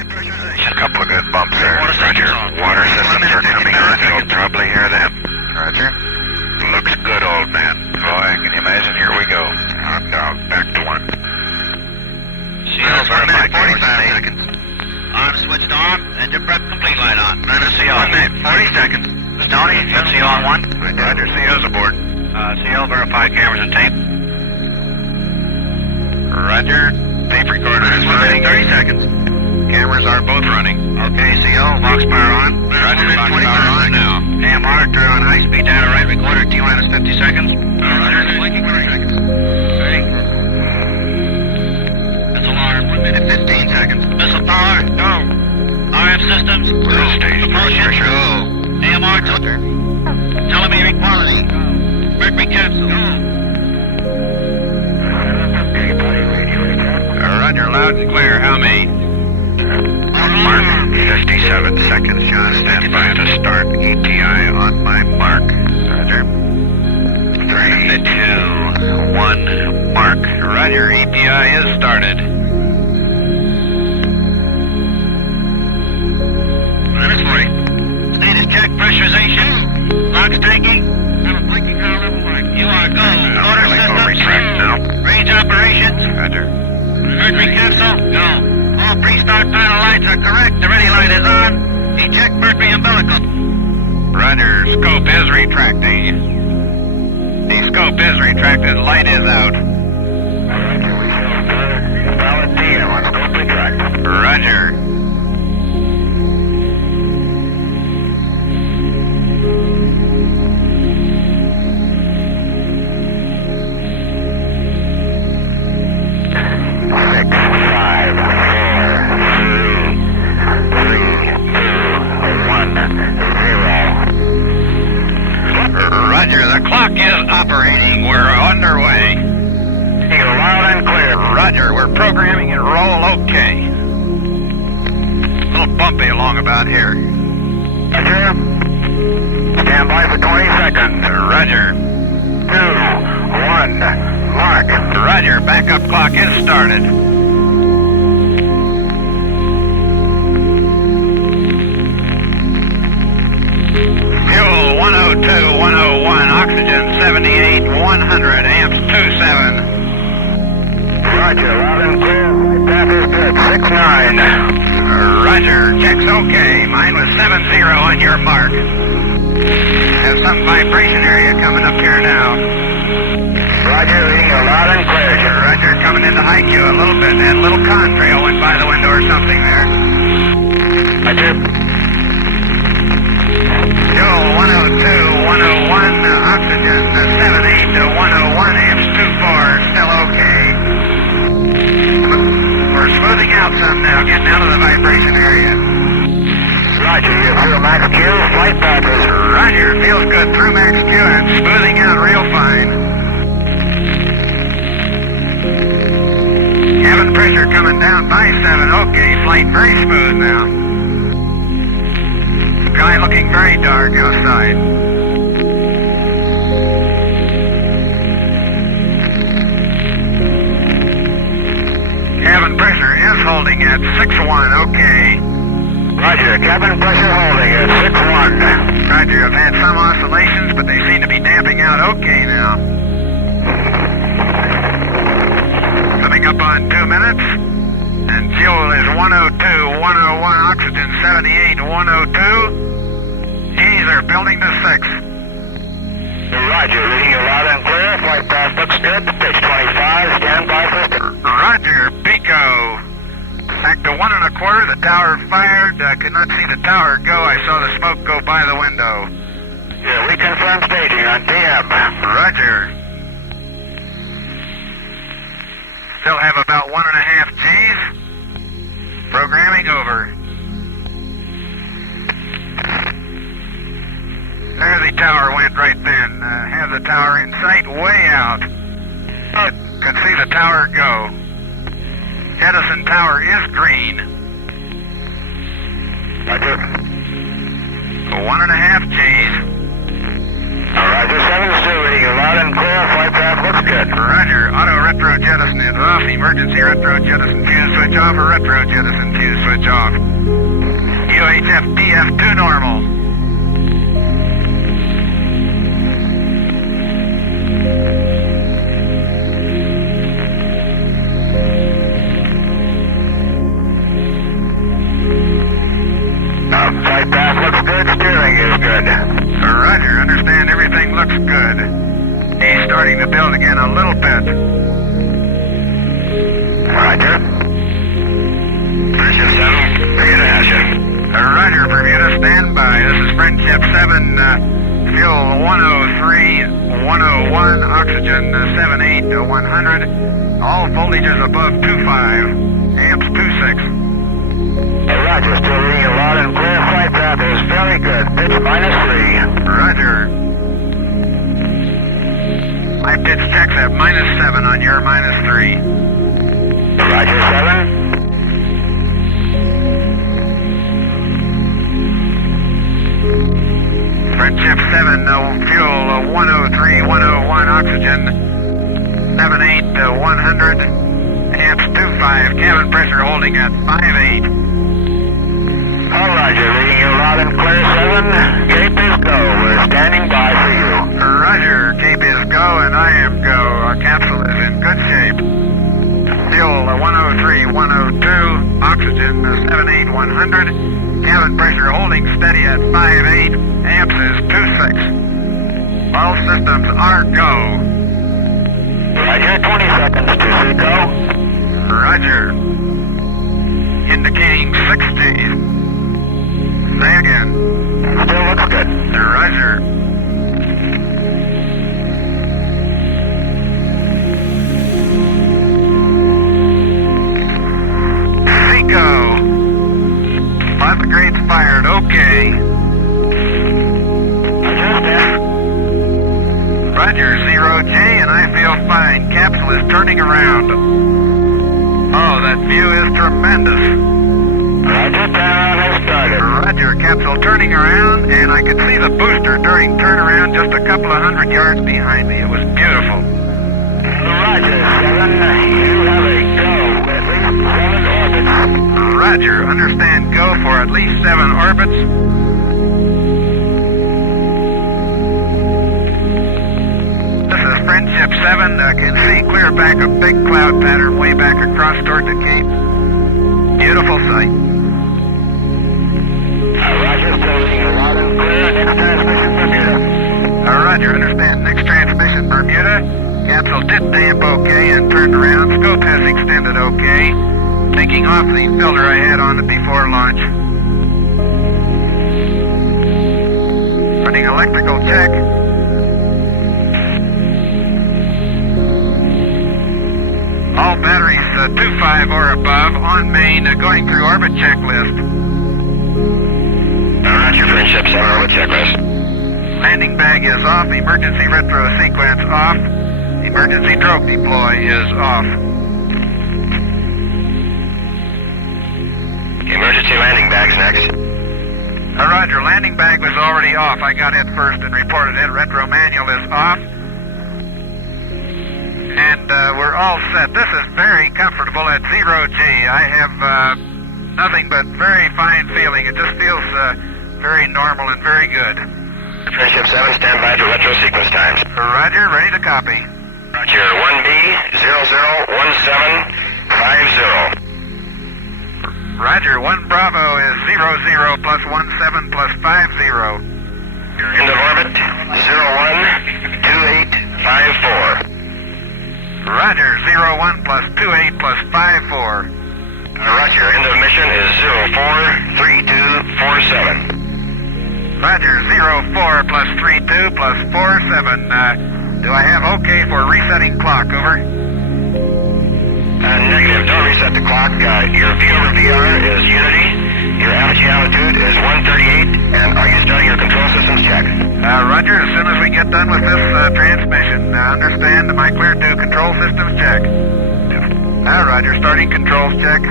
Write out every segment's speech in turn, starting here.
A couple of good bumps there. Roger. Water systems are coming on. You'll probably hear them. Roger. Looks good, old man. Boy, can you imagine? Here we go. Hot dog, back to one. CO verify 45 seconds. On switched on. Engine prep complete light on. Run a CO. 40 seconds. Tony, you have CO on one? Roger, CO's aboard. CO verify cameras and tape. Roger. Tape recorder is running. 30 seconds. Cameras are both running. Okay, CO, box power on. Roger, box power on now. AMR, turn on high-speed data right recorder, T-minus 50 seconds. Roger, blinking 20 seconds. Ready? Missile alarm, 1 minute 15 seconds. Missile power, go. RF systems, go. Propulsion, go. AMR, telemetry quality, go. Mercury capsule, go. Roger, loud and clear. How many? Mark, 57 seconds. John, stand by to start ETI on my mark. Roger. 3, 2, 1, mark. Roger, ETI is started. Minus 40. Status check, pressurization. Locks tanking. Have a blinking power level mark. You are go. Motor systems. Retract now. Range operations. Roger. Mercury capsule, go. All pre-start panel lights are correct. The ready light is on. Eject Mercury umbilical. Roger, scope is retracting. The scope is retracted, light is out. Valid PM on scope retract. Roger. Roger, the clock is operating. We're underway. You're loud and clear. Roger, we're programming and roll okay. A little bumpy along about here. Roger. Stand by for 20 seconds. Roger. 2, 1, mark. Roger, backup clock is started. Fuel 102, 101, oxygen 78, 100, amps 27. Roger, loud and clear. That is good. 6-9. Roger, checks okay. Mine was 70 on your mark. Have some vibration area coming up here now. Roger, reading you loud and clear. Roger, coming into high Q a little bit. That little contrail went by the window or something there. Roger. Fuel 102, 101, oxygen 78 to 101, amps 24, still okay. We're smoothing out some now, getting out of the vibration area. Roger, you feel max Q, flight pattern. Roger, feels good through max Q and smoothing out real fine. Cabin pressure coming down by 7, okay, flight very smooth now. Sky looking very dark outside. Cabin pressure is holding at 6-1, okay. Roger, cabin pressure holding at 6-1. Roger, I've had some oscillations, but they seem to be damping out okay now. Coming up on 2 minutes. And fuel is 102, 101, oxygen 78, 102. Ease are building to 6. Roger, reading you loud and clear. Flight path looks good. Pitch 25, stand by for... Roger, Pico. Back to 1 1/4, the tower fired. Could not see the tower go. I saw the smoke go by the window. Yeah, we confirm staging on DM. Roger. Still have about 1.5 Gs. Programming over. There the tower went right then. Have the tower in sight way out. Could see the tower go. Edison Tower is green. Roger. 1.5 Gs. Roger, 7-2, reading you loud and clear. Flight path looks good. Roger, auto retro jettison is off. Emergency retro jettison fuse switch off or retro jettison fuse switch off. UHF DF2 normal. Flight path looks good, steering is good. Roger, understand everything looks good. He's starting to build again a little bit. Roger. Friendship 7, Bermuda has you. Roger, Bermuda, stand by. This is Friendship 7, fuel 103, 101, oxygen 78 to 100. All voltages above 25, amps 26. Roger, still reading you loud and clear. Flight path is very good. Pitch -3. Roger. My pitch checks at -7 on your -3. Roger, 7. Friendship 7, fuel 103, 101, oxygen 78 to 100, amps 25, cabin pressure holding at 5.8. All Roger, reading you loud and clear, 7. Cape is go. We're standing by for you. Roger, Cape is go and I am go. Our capsule is in good shape. Fuel 103, 102, oxygen 78, 100, cabin pressure holding steady at 5.8, amps is 26. All systems are go. Roger, 20 seconds to see go. Roger. Indicating 60. Say again. Still looks good. Roger. Seco. Spot the grade's fired. Okay. Roger, 0J, and I feel fine. Capsule is turning around. Oh, that view is tremendous. Roger, turnaround has started. Roger, capsule turning around, and I could see the booster during turnaround just a couple of hundred yards behind me. It was beautiful. Roger, 7. You have a go. At least 7 orbits. Roger, understand go for at least 7 orbits. This is Friendship 7. Can see clear back a big cloud pattern way back across toward the Cape. Beautiful sight. Roger, still reading you loud and clear. Next transmission, Bermuda. Roger, understand. Next transmission, Bermuda. Capsule did damp okay and turned around. Scope has extended okay. Taking off the filter I had on it before launch. Running electrical check. All batteries 25 or above. On main, going through orbit checklist. Roger, Friendship 7, orbit checklist. Landing bag is off. Emergency retro sequence off. Emergency drogue deploy is off. Emergency landing bags next. Roger, landing bag was already off. I got it first and reported it. Retro manual is off. And we're all set. This is very comfortable at 0G. I have nothing but very fine feeling. It just feels very normal and very good. Friendship 7, stand by for retro sequence times. Roger, ready to copy. Roger, 1B, 001750. Roger, 1 Bravo is 00 plus 17 plus 50. You're end of orbit, 012854. Roger, 01 plus 28 plus 54. Roger, end of mission is 043247. Roger, 04 plus 32 plus 47. Do I have okay for resetting clock, over? Negative, don't reset the clock. Your V over VR is Unity. Your apogee altitude is 138. And are you starting your control systems check? Roger, as soon as we get done with this transmission, understand, am I clear to control systems check? Roger, starting controls check.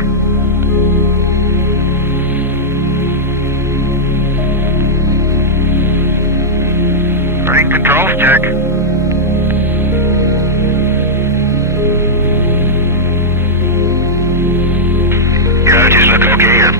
Starting controls check. look okay here?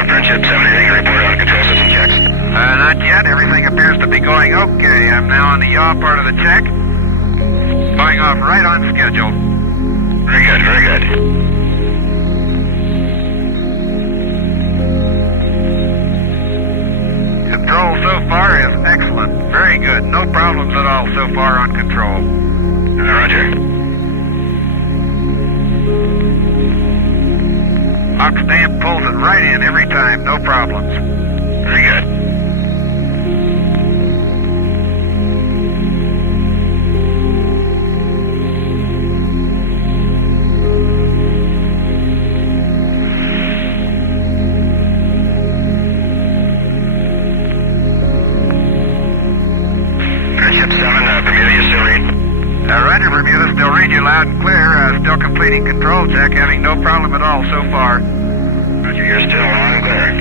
Friendship 7, anything to report on control system checks? Not yet. Everything appears to be going okay. I'm now on the yaw part of the check. Going off right on schedule. Very good, very good. Control so far is excellent. Very good. No problems at all so far on control. Roger. Ox damp pulls it right in every time. No problems. Very good. Friendship 7, Bermuda, you still read? Roger, Bermuda. Still read you loud and clear. Still completing control check. Having no problem at all so far. Roger, you're still on and clear.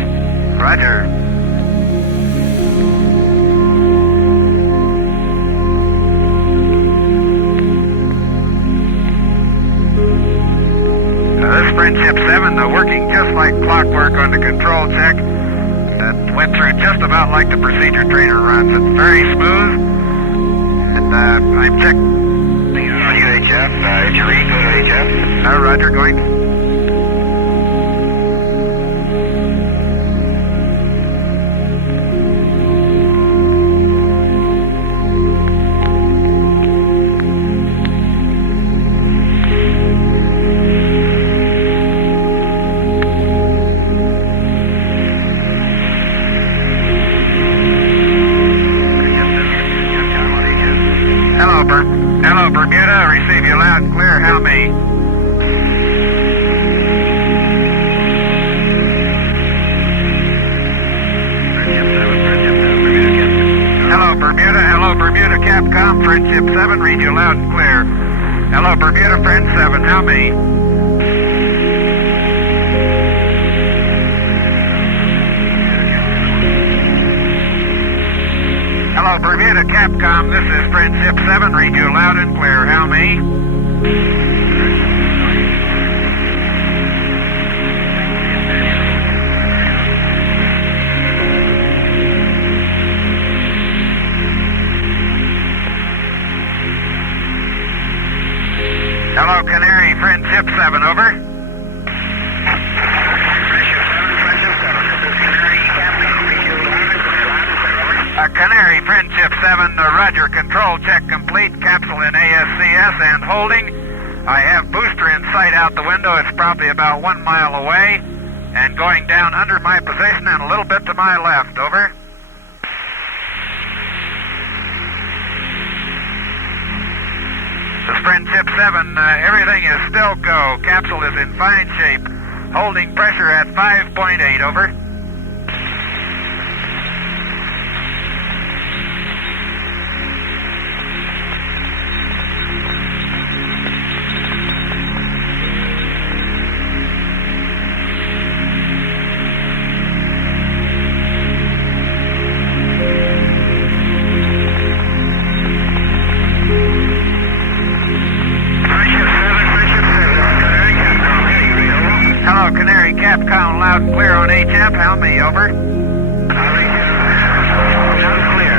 Roger. This is Friendship 7, working just like clockwork on the control check. That went through just about like the procedure trainer runs. It's very smooth. And I'm checking. On UHF, if you read, go to HF. Roger, going. Hello, Bermuda. Receive you loud and clear. How me? Hello, Bermuda. Hello, Bermuda. Capcom, Friendship 7. Read you loud and clear. Hello, Bermuda. Friend 7. How me? Hello, Bermuda, Capcom. This is Friendship 7. Read you loud and clear. How me? Hello, Canary, Friendship 7. Over. Canary, Friendship 7, Roger, control check complete, capsule in ASCS and holding. I have booster in sight out the window. It's probably about 1 mile away and going down under my position and a little bit to my left. Over. This is Friendship 7, everything is still go. Capsule is in fine shape. Holding pressure at 5.8, over. Hello, Canary, Capcom, loud and clear on HF. How me, over? Loud and clear.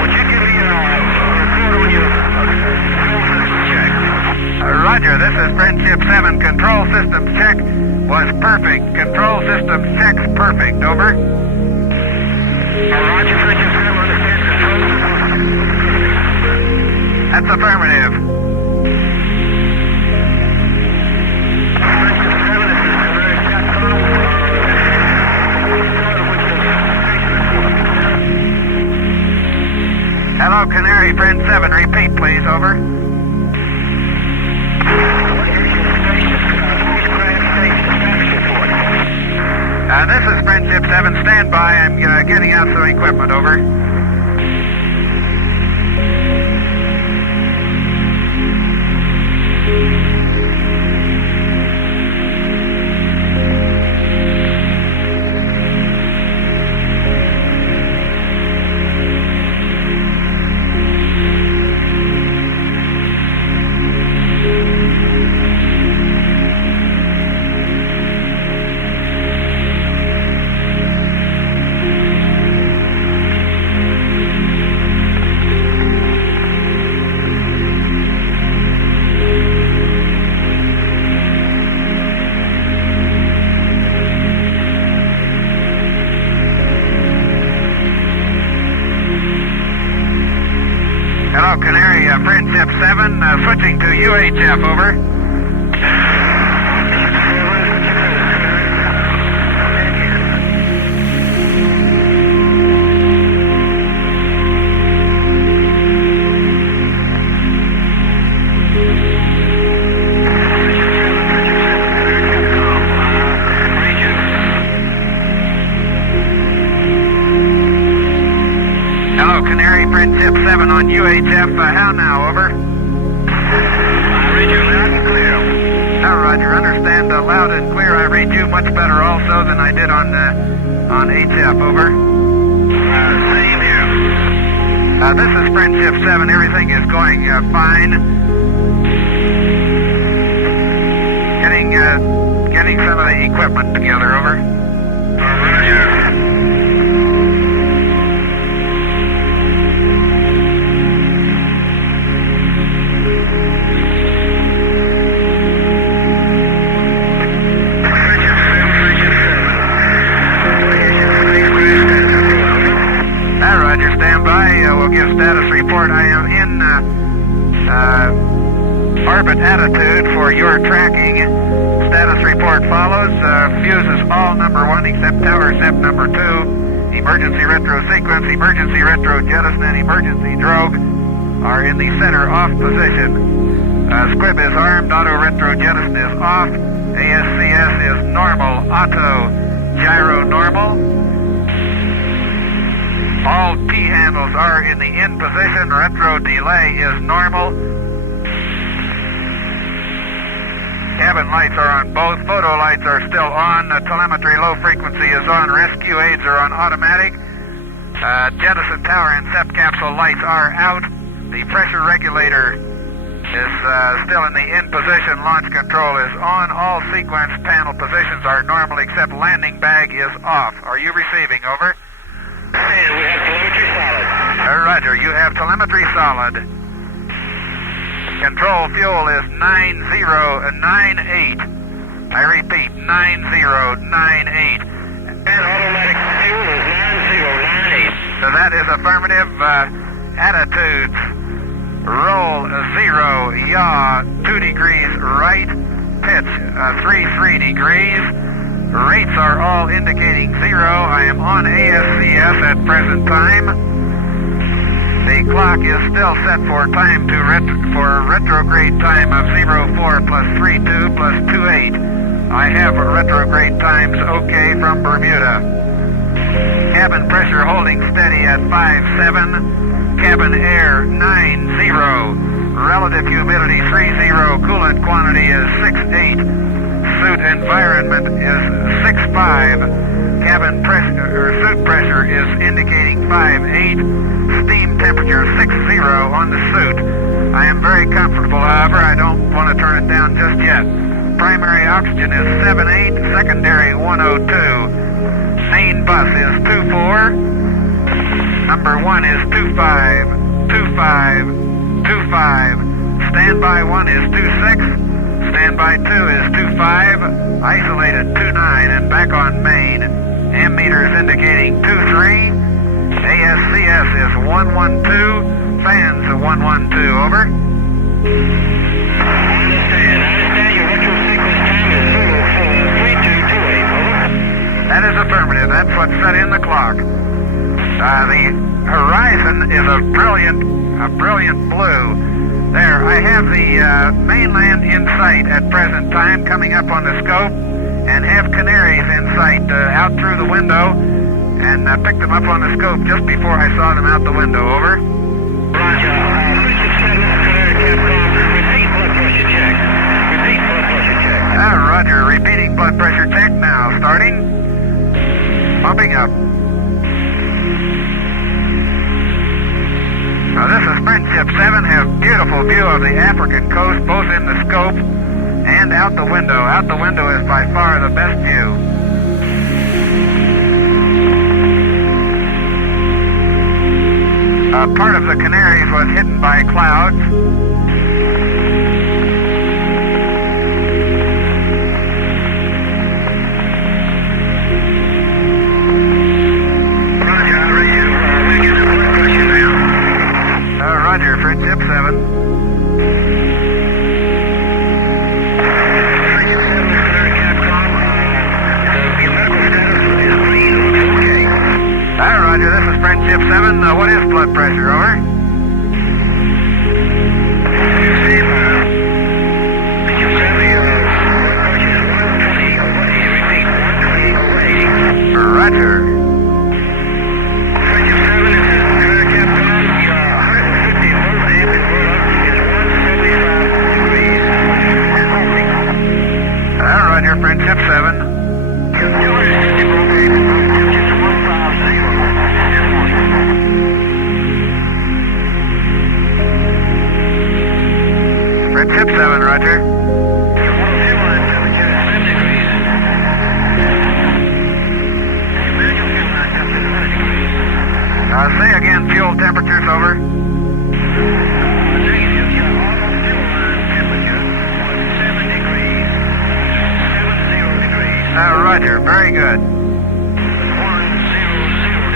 Would you give me a report on your control system check? Roger, this is Friendship 7. Control system check was perfect. Control system check's perfect. Over. Roger, Friendship 7, understand control system. That's affirmative. Hello, Canary, Friend 7. Repeat, please. Over. This is Friendship 7. Stand by. I'm getting out some equipment. Over. Switching to UHF, over. Hello, Canary, Friendship 7 on UHF. How now, over? I read you loud and clear. Now, Roger, understand loud and clear. I read you much better also than I did on HF, over. Same here. This is Friendship 7. Everything is going fine. Getting some of the equipment together, over. Roger. Roger, stand by. We'll give status report. I am in orbit attitude for your tracking. Status report follows. Fuses all number 1 except tower SEP number 2. Emergency retro sequence, emergency retro jettison, and emergency drogue are in the center off position. Squib is armed. Auto retro jettison is off. ASCS is normal. Auto gyro normal. All T-handles are in the in position. Retro delay is normal. Cabin lights are on both. Photo lights are still on. Telemetry low frequency is on. Rescue aids are on automatic. Jettison tower and SEP capsule lights are out. The pressure regulator is still in the in position. Launch control is on. All sequence panel positions are normal except landing bag is off. Are you receiving? Over. And we have telemetry solid. Roger, you have telemetry solid. Control fuel is 9098. I repeat, 9098. And automatic fuel is 9098. So that is affirmative. Attitudes, roll 0, yaw 2 degrees right, pitch 33 degrees. Rates are all indicating 0. I am on ASCS at present time. The clock is still set for time for retrograde time of 04 plus 32 plus 28. I have retrograde times okay from Bermuda. Cabin pressure holding steady at 57. Cabin air 90. Relative humidity 30. Coolant quantity is 68. Suit environment is 65. Cabin pressure or suit pressure is indicating 58. Steam temperature 60 on the suit. I am very comfortable, however. I don't want to turn it down just yet. Primary oxygen is 78, secondary 102. Main bus is 24. Number 1 is 25, 25, 25. Standby 1 is 26. Standby 2 is 25, isolated 29, and back on main. Ammeter is indicating 23. ASCS is 112. Fans 112, over. I understand your retro sequence time is 3228, over. That is affirmative. That's what's set in the clock. The horizon is a brilliant blue. There, I have the mainland in sight at present time, coming up on the scope, and have canaries in sight out through the window, and picked them up on the scope just before I saw them out the window, over. Roger. Repeat blood pressure check. Repeat blood pressure check. Roger, repeating blood pressure check now, starting. Pumping up. Now this is Friendship 7, have beautiful view of the African coast, both in the scope and out the window. Out the window is by far the best view. Part of the Canaries was hidden by clouds. Roger, Friendship 7. what is blood pressure, over? Roger. Roger, Friendship 7. Friendship 7, roger. Say again, fuel temperatures, over. Roger, very good. 100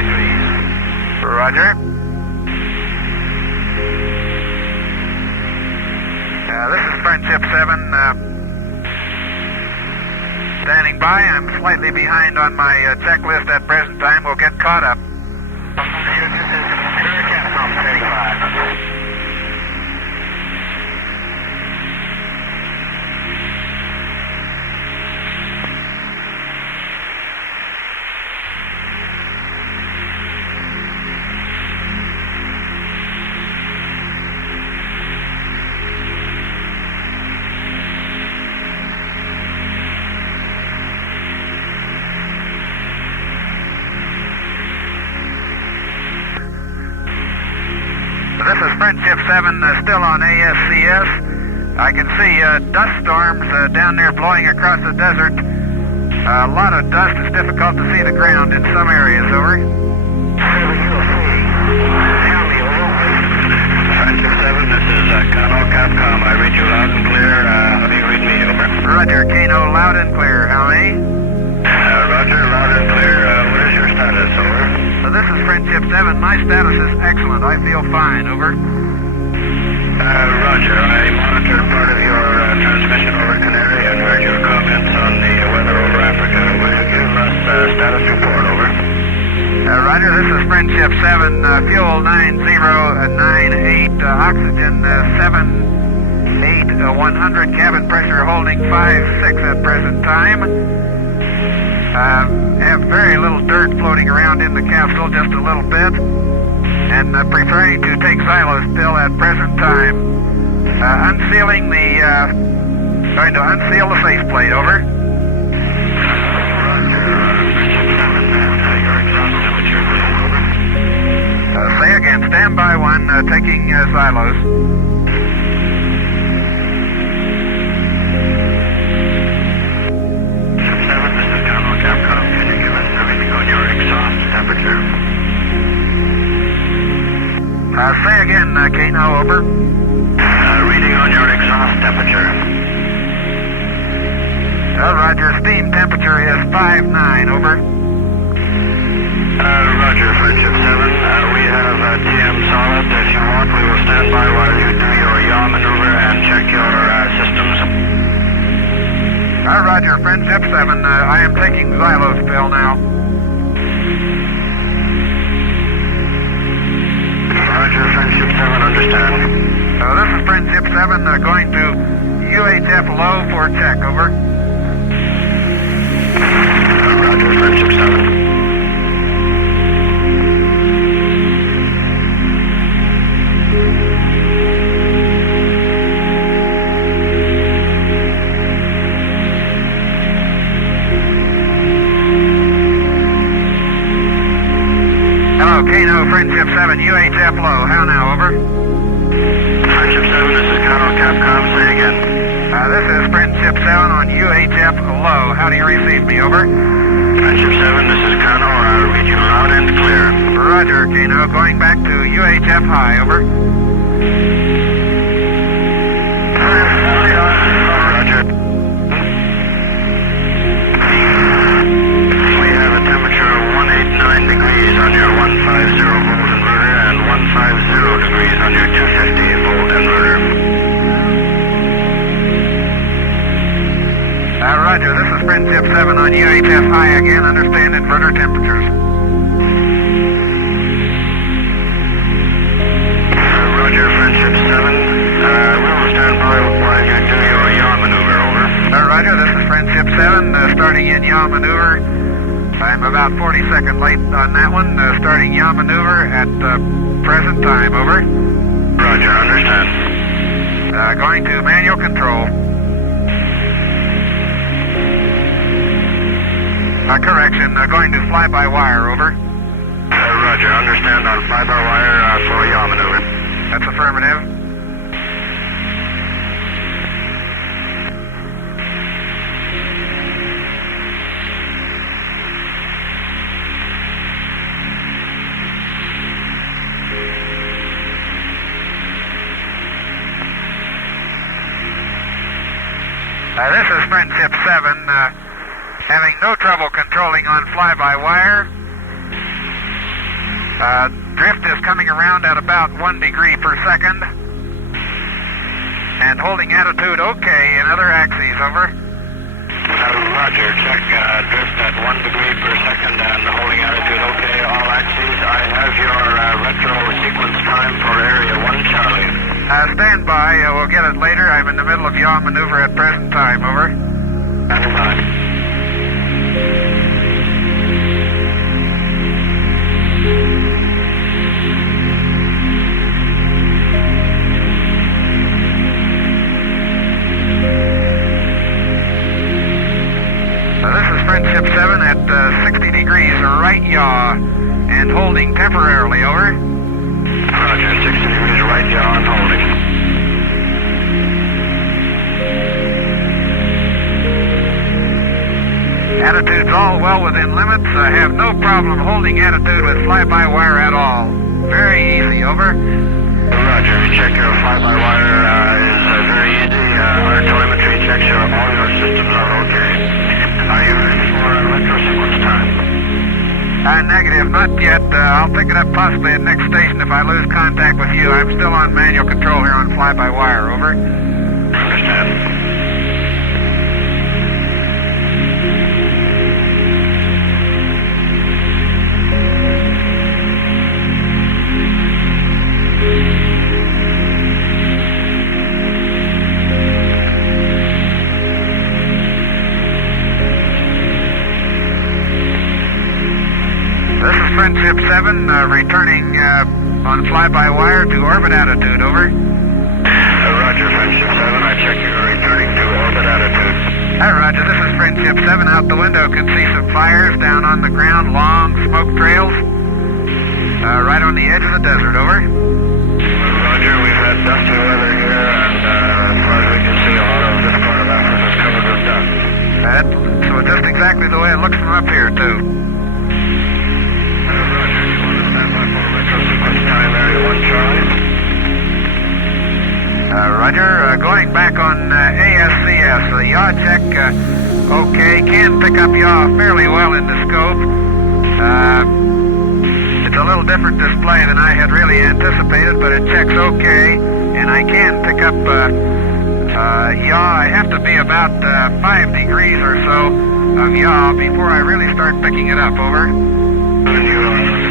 degrees. Roger. This is Friendship 7. Standing by. I'm slightly behind on my checklist at present time. We'll get caught up. This is Friendship 7, still on ASCS. I can see dust storms down there blowing across the desert. A lot of dust. It's difficult to see the ground in some areas, over. Friendship 7, this is Kano Capcom. I read you loud and clear. How do you read me, over? Roger, Kano, loud and clear. How many? Roger, loud and clear. What is your status, over? So this is Friendship 7. My status is excellent. I feel fine, over. Roger, I monitored part of your transmission over Canary and heard your comments on the weather over Africa. Will you give us status report, over? Roger, this is Friendship 7. Fuel 9098, oxygen 78, 100, cabin pressure holding 56 at present time. Have very little dirt floating around in the capsule, just a little bit, and preparing to take xylos pill at present time. Unsealing the, going to unseal the faceplate, over. Say again, standby 1, taking xylos. Say again, Kano, over. Reading on your exhaust temperature. Roger, steam temperature is 59, over. Roger, Friendship 7. We have TM solid. If you want, we will stand by while you do your yaw maneuver and check your systems. Roger, Friendship 7. I am taking xylos pill now. Roger, Friendship 7, understand. This is Friendship 7, going to UHF low for check, over. Roger, Friendship 7. Hello, Kano, Friendship 7, UHF low. How now, over? Friendship 7, this is Kano Capcom. Say again. This is Friendship 7 on UHF low. How do you receive me, over? Friendship 7, this is Kano. I'll read you loud and clear. Roger, Kano. Going back to UHF high, over. Roger. We have a temperature of 189 degrees on your 150 volt inverter and 150 degrees on your 250 volt inverter. Roger, this is Friendship 7 on UHF high again. Understand inverter temperatures. Roger, this is Friendship 7, starting in yaw maneuver. I'm about 40 seconds late on that one, starting yaw maneuver at present time, over. Roger, understand. Going to manual control. Correction, going to fly-by-wire, over. Roger, understand on fly-by-wire for yaw maneuver. That's affirmative. This is Friendship 7, having no trouble controlling on fly-by-wire. Drift is coming around at about 1 degree per second. And holding attitude okay in other axes, over. Roger, check drift at 1 degree per second and holding attitude okay, all axes. I have your retro sequence time for area 1 Charlie. Stand by, we'll get it later. I'm in the middle of yaw maneuver at present time, over. Stand by. This is Friendship 7 at 60 degrees right yaw and holding temporarily, over. Roger, 60 degrees right yaw and holding. Attitude's all well within limits. I have no problem holding attitude with fly-by-wire at all. Very easy, over. Roger, check your fly-by-wire is very easy. Our telemetry checks all your systems are okay. Are you ready for retro sequence time? Negative, not yet. I'll pick it up possibly at next station if I lose contact with you. I'm still on manual control here on fly-by-wire, over. Understand. This is Friendship 7, returning on fly-by-wire to orbit attitude, over. Roger, Friendship 7, I check you returning to orbit attitude. Hi, Roger, this is Friendship 7. Out the window can see some fires down on the ground, long smoke trails. Right on the edge of the desert, over. Roger, we've had dusty weather here, and as far as we can see, a lot of this part of Africa is covered with dust. So just exactly the way it looks from up here, too. Roger, you want to stand by for retro sequence time, area 1 Charlie? Roger, going back on ASCS, the yaw check, okay, can pick up yaw fairly well in the scope. It's a little different display than I had really anticipated, but it checks okay, and I can pick up yaw. I have to be about 5 degrees or so of yaw before I really start picking it up, over. And you